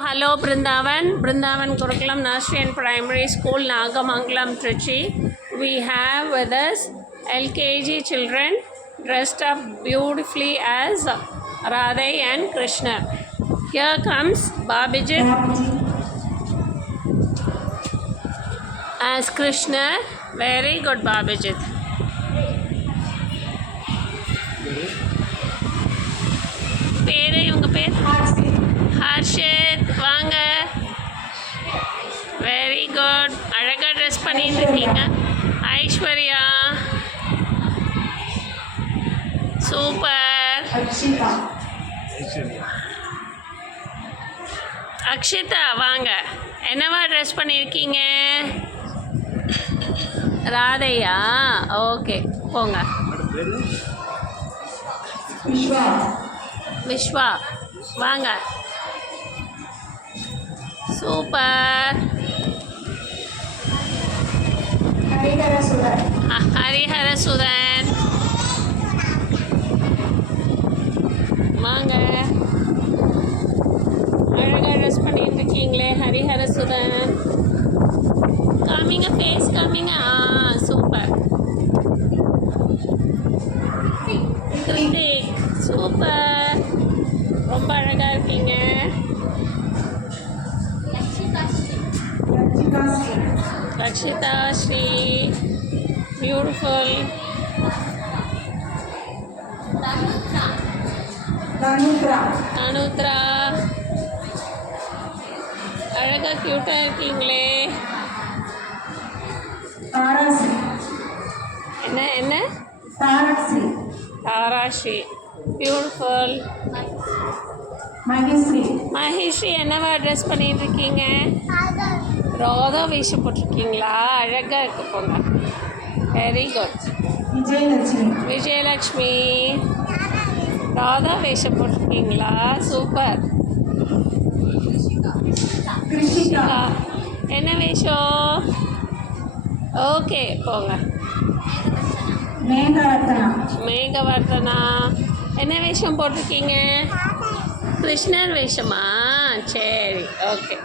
Hello Brindavan Kurukulam Nursery and Primary School, Nagamangalam, Trichy. We have with us LKG children dressed up beautifully as Radha and Krishna. Here comes Babijit as Krishna. Very good, Babijit. பேரு இவங்க பேர் ஹர்ஷித். வாங்க, very good. அழகாக dress பண்ணிட்டு இருக்கீங்க. Aishwarya, super. Akshita, வாங்க. என்னவா dress பண்ணியிருக்கீங்க? ராதையா? ஓகே, போங்க. விஸ்வா, வாங்க. சூப்பர். ஹரிஹரசுதன், வாங்க. அழகாக ட்ரெஸ் பண்ணிட்டு இருக்கீங்களே ஹரிஹரசுதன். காமிங்க, ஃபேஸ் காமிங்க. சூப்பர். கிருத்திக், சூப்பர். ரொம்ப அழகாக இருக்கீங்க. ரக்ஷிதா ஸ்ரீ, பியூட்டிஃபுல். அனுத்ரா, அழகாக க்யூட்டாக இருக்கீங்களே. என்ன என்ன? தாராஸ்ரீ, பியூட்டிஃபுல். மகேஸ்ரீ, என்னவா ட்ரெஸ் பண்ணிட்டு இருக்கீங்க? ராதா வேஷம் போட்டிருக்கீங்களா? அழகாக இருக்கு, போங்க. Very good. விஜயலக்ஷ்மி, ராதா வேஷம் போட்டிருக்கீங்களா? சூப்பர். கிருஷிகா, என்ன வேஷம்? ஓகே, போங்க. மேகவர்தனா, என்ன வேஷம் போட்டிருக்கீங்க? கிருஷ்ணர் வேஷமா? சரி, ஓகே.